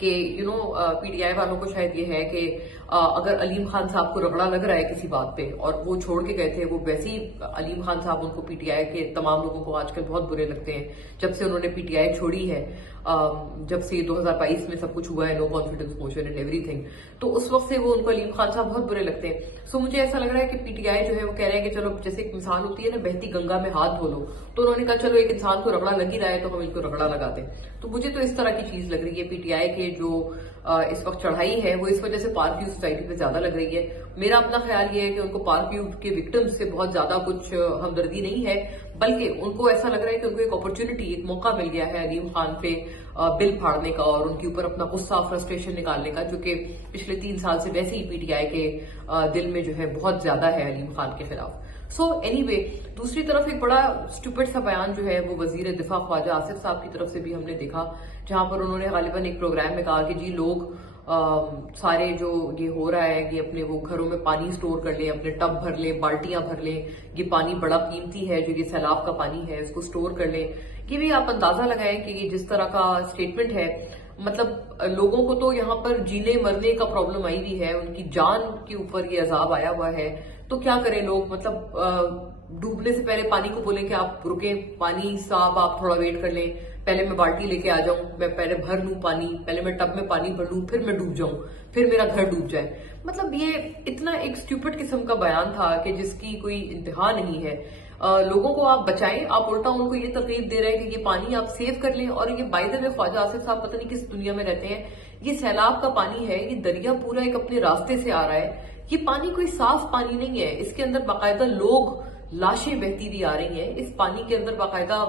کہ PTI والوں کو شاید یہ ہے کہ اگر علیم خان صاحب کو رگڑا لگ رہا ہے کسی بات پہ اور وہ چھوڑ کے گئے تھے، وہ ویسے ہی علیم خان صاحب ان کو PTI کے تمام لوگوں کو آج کل بہت برے لگتے ہیں جب سے انہوں نے PTI چھوڑی ہے، جب سے 2022 میں سب کچھ ہوا ہے، نو کانفیڈنس موشن اینڈ ایوری تھنگ، تو اس وقت سے وہ ان کو علیم خان صاحب بہت برے لگتے ہیں. سو مجھے ایسا لگ رہا ہے کہ PTI جو ہے وہ کہہ رہے ہیں کہ چلو جیسے ایک مثال ہوتی ہے نا بہتی گنگا میں ہاتھ دھو لو، تو انہوں نے کہا چلو ایک انسان کو رگڑا لگ ہی رہا ہے تو ہم ان کو رگڑا لگاتے ہیں. تو مجھے تو اس طرح کی چیز لگ رہی ہے. PTI کے جو اس وقت چڑھائی ہے وہ اس وجہ سے پارک ویو سوسائٹی پہ زیادہ لگ رہی ہے. میرا اپنا خیال یہ ہے کہ ان کو پارک ویو کے وکٹمز سے بہت زیادہ کچھ ہمدردی نہیں ہے، بلکہ ان کو ایسا لگ رہا ہے کہ ان کو ایک اپرچونٹی، ایک موقع مل گیا ہے علیم خان پہ بل پھاڑنے کا اور ان کے اوپر اپنا غصہ، فرسٹریشن نکالنے کا، جو کہ پچھلے 3 سال سے ویسے ہی PTI کے دل میں جو ہے بہت زیادہ ہے علیم خان کے خلاف. سو اینی وے، دوسری طرف ایک بڑا اسٹوپڈ سا بیان جو ہے وہ وزیر دفاع خواجہ آصف صاحب کی طرف سے بھی ہم نے دیکھا، جہاں پر انہوں نے غالباً ایک پروگرام میں کہا کہ جی لوگ سارے جو یہ ہو رہا ہے کہ اپنے وہ گھروں میں پانی سٹور کر لیں، اپنے ٹب بھر لیں، بالٹیاں بھر لیں، یہ پانی بڑا قیمتی ہے جو یہ سیلاب کا پانی ہے اس کو سٹور کر لیں. کہ بھی آپ اندازہ لگائیں کہ یہ جس طرح کا سٹیٹمنٹ ہے، مطلب لوگوں کو تو یہاں پر جینے مرنے کا پرابلم آئی ہوئی ہے، ان کی جان کے اوپر یہ عذاب آیا ہوا ہے. تو کیا کریں لوگ، مطلب ڈوبنے سے پہلے پانی کو بولیں کہ آپ رکیں، پانی صاحب آپ تھوڑا ویٹ کر لیں، پہلے میں بالٹی لے کے آ جاؤں، میں پہلے بھر لوں پانی، پہلے میں ٹب میں پانی بھر لوں، پھر میں ڈوب جاؤں، پھر میرا گھر ڈوب جائے. مطلب یہ اتنا ایک اسٹوپڈ قسم کا بیان تھا کہ جس کی کوئی انتہا نہیں ہے. لوگوں کو آپ بچائیں، آپ الٹا ان کو یہ ترغیب دے رہے ہیں کہ یہ پانی آپ سیو کر لیں. اور یہ بائی دا وے خواجہ آصف صاحب پتہ نہیں کس دنیا میں رہتے ہیں. یہ سیلاب کا پانی ہے، یہ دریا پورا ایک اپنے راستے سے آ رہا ہے، یہ پانی کوئی صاف پانی نہیں ہے، اس کے اندر باقاعدہ لوگ لاشیں بہتی ہوئی آ رہی ہیں. اس پانی کے اندر باقاعدہ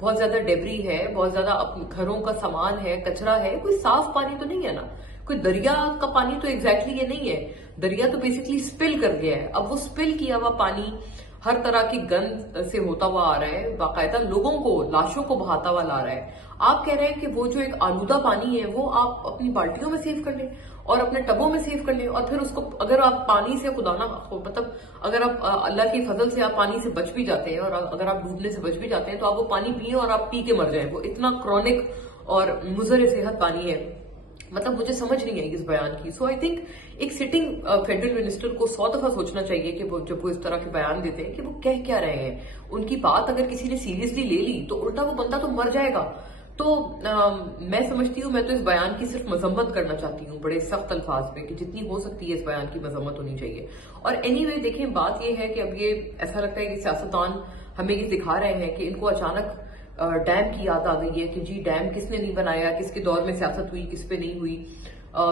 بہت زیادہ ڈیبری ہے، بہت زیادہ گھروں کا سامان ہے، کچرا ہے، کوئی صاف پانی تو نہیں ہے نا. کوئی دریا کا پانی تو ایگزیکٹلی یہ نہیں ہے. دریا تو بیسیکلی سپل کر گیا ہے. اب وہ سپل کیا ہوا پانی ہر طرح کی گند سے ہوتا ہوا آ رہا ہے، باقاعدہ لوگوں کو، لاشوں کو بہاتا ہوا لا رہا ہے. آپ کہہ رہے ہیں کہ وہ جو ایک آلودہ پانی ہے وہ آپ اپنی بالٹیوں میں سیو کر لیں اور اپنے ٹبوں میں سیو کر لیں، اور پھر اس کو اگر آپ پانی سے خدا نہ مطلب اگر آپ اللہ کی فضل سے آپ پانی سے بچ بھی جاتے ہیں اور اگر آپ ڈوبنے سے بچ بھی جاتے ہیں تو آپ وہ پانی پیئیں اور آپ پی کے مر جائیں. وہ اتنا کرونک اور مضر صحت پانی ہے. مطلب مجھے سمجھ نہیں آئی اس بیان کی. سو آئی تھنک ایک سٹنگ فیڈرل منسٹر کو 100 دفعہ سوچنا چاہیے کہ وہ جب وہ اس طرح کے بیان دیتے ہیں کہ وہ کہہ کیا رہے ہیں. ان کی بات اگر کسی نے سیریسلی لے لی تو الٹا وہ بندہ تو مر جائے گا. تو میں سمجھتی ہوں، میں تو اس بیان کی صرف مذمت کرنا چاہتی ہوں بڑے سخت الفاظ میں کہ جتنی ہو سکتی ہے اس بیان کی مذمت ہونی چاہیے. اور اینی وے دیکھیں، بات یہ ہے کہ اب یہ ایسا لگتا ہے کہ سیاستدان ہمیں یہ دکھا رہے ہیں کہ ان کو اچانک ڈیم کی یاد آ گئی ہے کہ جی ڈیم کس نے نہیں بنایا، کس کے دور میں سیاست ہوئی، کس پہ نہیں ہوئی.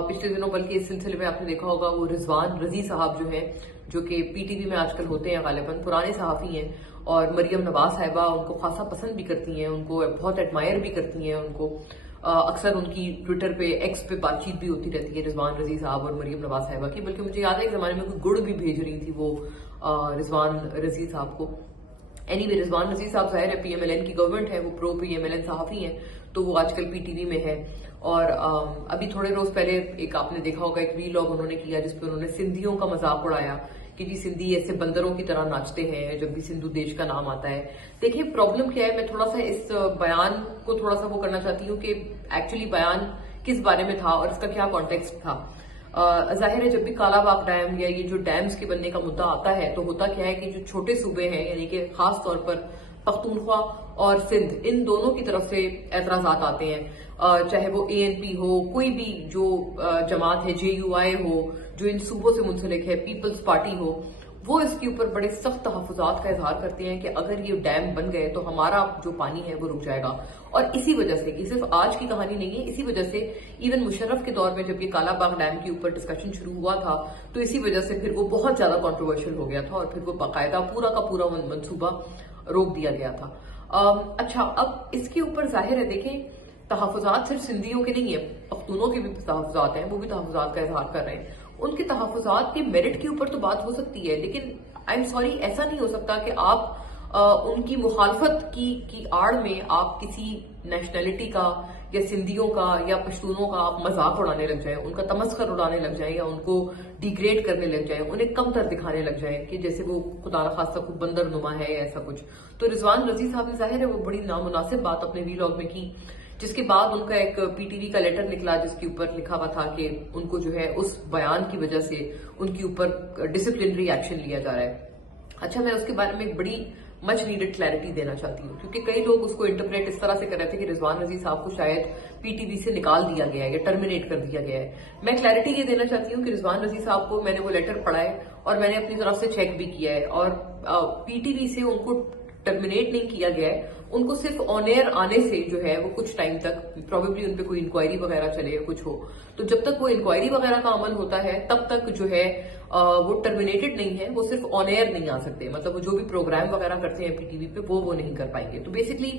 پچھلے دنوں بلکہ اس سلسلے میں آپ نے دیکھا ہوگا وہ رضوان رضی صاحب جو ہیں، جو کہ PTV میں آج کل ہوتے ہیں، غالباً پرانے صحافی ہیں، اور مریم نواز صاحبہ ان کو خاصا پسند بھی کرتی ہیں، ان کو بہت ایڈمائر بھی کرتی ہیں. ان کو اکثر ان کی ٹویٹر پہ، ایکس پہ بات چیت بھی ہوتی رہتی ہے رضوان رضی صاحب اور مریم نواز صاحبہ کی. بلکہ مجھے یاد ہے ایک زمانے میں کوئی گڑ بھی بھیج رہی تھی وہ رضوان رضی صاحب کو. اینی وے رضوان رضی صاحب ظاہر ہے PMLN کی گورنمنٹ ہے، وہ پرو PMLN صحافی ہیں، تو وہ آج کل PTV میں ہے. اور ابھی تھوڑے روز پہلے ایک آپ نے دیکھا ہوگا ایک ویلاگ انہوں نے کیا جس پہ انہوں نے سندھیوں کا مذاق اڑایا کہ جی سندھی ایسے بندروں کی طرح ناچتے ہیں جب بھی سندھو دیش کا نام آتا ہے. دیکھیں پرابلم کیا ہے، میں تھوڑا سا اس بیان کو تھوڑا سا وہ کرنا چاہتی ہوں کہ ایکچولی بیان کس بارے میں تھا اور اس کا کیا کانٹیکسٹ تھا. ظاہر ہے جب بھی کالا باغ ڈیم یا یہ جو ڈیمز کے بننے کا مدعا آتا ہے تو ہوتا کیا ہے کہ جو چھوٹے صوبے ہیں، یعنی کہ خاص طور پر پختونخوا اور سندھ، ان دونوں کی طرف سے اعتراضات آتے ہیں. چاہے وہ ANP ہو، کوئی بھی جو جماعت ہے، JUI ہو جو ان صوبوں سے منسلک ہے، پیپلز پارٹی ہو، وہ اس کے اوپر بڑے سخت تحفظات کا اظہار کرتے ہیں کہ اگر یہ ڈیم بن گئے تو ہمارا جو پانی ہے وہ رک جائے گا. اور اسی وجہ سے، یہ صرف آج کی کہانی نہیں ہے، اسی وجہ سے ایون مشرف کے دور میں جب یہ کالا باغ ڈیم کے اوپر ڈسکشن شروع ہوا تھا تو اسی وجہ سے پھر وہ بہت زیادہ کنٹروورشل ہو گیا تھا اور پھر وہ باقاعدہ پورا کا پورا منصوبہ روک دیا گیا تھا. اچھا، اب اس کے اوپر ظاہر ہے دیکھیں تحفظات صرف سندھیوں کے نہیں ہیں، پختونوں کے بھی تحفظات ہیں، وہ بھی تحفظات کا اظہار کر رہے ہیں. ان کے تحفظات کے میرٹ کے اوپر تو بات ہو سکتی ہے، لیکن آئی ایم سوری، ایسا نہیں ہو سکتا کہ آپ ان کی مخالفت کی آڑ میں آپ کسی نیشنلٹی کا یا سندھیوں کا یا پشتونوں کا آپ مذاق اڑانے لگ جائیں، ان کا تمسخر اڑانے لگ جائیں یا ان کو ڈیگریڈ کرنے لگ جائیں، انہیں کم تر دکھانے لگ جائیں کہ جیسے وہ خدا نخواستہ کوئی بندر نما ہے یا ایسا کچھ. تو رضوان رضی صاحب نے ظاہر ہے وہ بڑی نامناسب بات اپنے ویلاگ میں کی، جس کے بعد ان کا ایک پی ٹی وی کا لیٹر نکلا جس کے اوپر لکھا ہوا تھا کہ ان کو جو ہے اس بیان کی وجہ سے ان کے اوپر ڈسپلنری ایکشن لیا جا رہا ہے. اچھا میں اس کے بارے میں ایک بڑی مچ نیڈڈ کلیئرٹی دینا چاہتی ہوں کیونکہ کئی لوگ اس کو انٹرپریٹ اس طرح سے کر رہے تھے کہ رضوان رضی صاحب کو شاید پی ٹی وی سے نکال دیا گیا ہے یا ٹرمینیٹ کر دیا گیا ہے. میں کلیئرٹی یہ دینا چاہتی ہوں کہ رضوان رضی صاحب کو میں نے وہ لیٹر پڑھا ہے اور میں نے اپنی طرف سے چیک بھی کیا ہے اور پی ٹی وی سے ان کو ٹرمینیٹ نہیں کیا گیا ہے. ان کو صرف آن ایئر آنے سے جو ہے وہ کچھ ٹائم تک پروبیبلی ان پہ کوئی انکوائری وغیرہ چلے یا کچھ ہو تو جب تک وہ انکوائری وغیرہ کا عمل ہوتا ہے تب تک جو ہے وہ ٹرمینیٹڈ نہیں ہے. وہ صرف آن ایئر نہیں آ سکتے, مطلب وہ جو بھی پروگرام وغیرہ کرتے ہیں پی ٹی وی پہ وہ نہیں کر پائیں گے. تو بیسکلی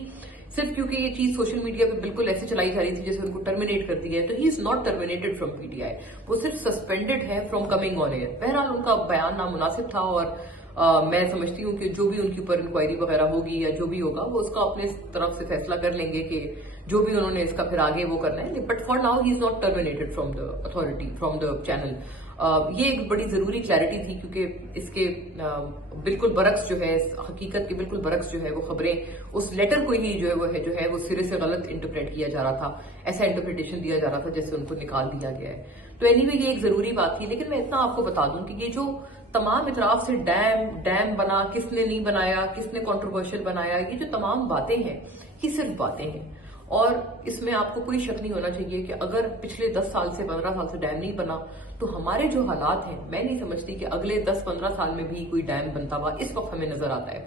صرف کیونکہ یہ چیز سوشل میڈیا پہ بالکل ایسے چلائی جا رہی تھی جیسے ان کو ٹرمینیٹ کر دیا ہے تو he is not terminated from P T I, وہ صرف سسپینڈڈ ہے فرام کمنگ آن ایئر. بہرحال ان کا بیان نامناسب تھا اور میں سمجھتی ہوں کہ جو بھی ان کے اوپر انکوائری وغیرہ ہوگی یا جو بھی ہوگا وہ اس کا اپنے طرف سے فیصلہ کر لیں گے کہ جو بھی انہوں نے اس کا پھر آگے وہ کرنا ہے. But for now he is not terminated from the authority, from the channel. یہ ایک بڑی ضروری کلیئرٹی تھی کیونکہ اس کے بالکل برعکس جو ہے, حقیقت کے بالکل برعکس جو ہے وہ خبریں اس لیٹر کو ہی جو ہے وہ سرے سے غلط انٹرپریٹ کیا جا رہا تھا, ایسا انٹرپریٹیشن دیا جا رہا تھا جیسے ان کو نکال دیا گیا ہے. تو اینی وے یہ ایک ضروری بات تھی. لیکن میں اتنا آپ کو بتا دوں کہ یہ جو تمام اطراف سے ڈیم بنا, کس نے نہیں بنایا, کس نے کنٹروورشل بنایا, یہ جو تمام باتیں ہیں یہ صرف باتیں ہیں. اور اس میں آپ کو کوئی شک نہیں ہونا چاہیے کہ اگر پچھلے 10 سال سے 15 سال سے ڈیم نہیں بنا تو ہمارے جو حالات ہیں میں نہیں سمجھتی کہ اگلے 10-15 سال میں بھی کوئی ڈیم بنتا ہوا اس وقت ہمیں نظر آتا ہے.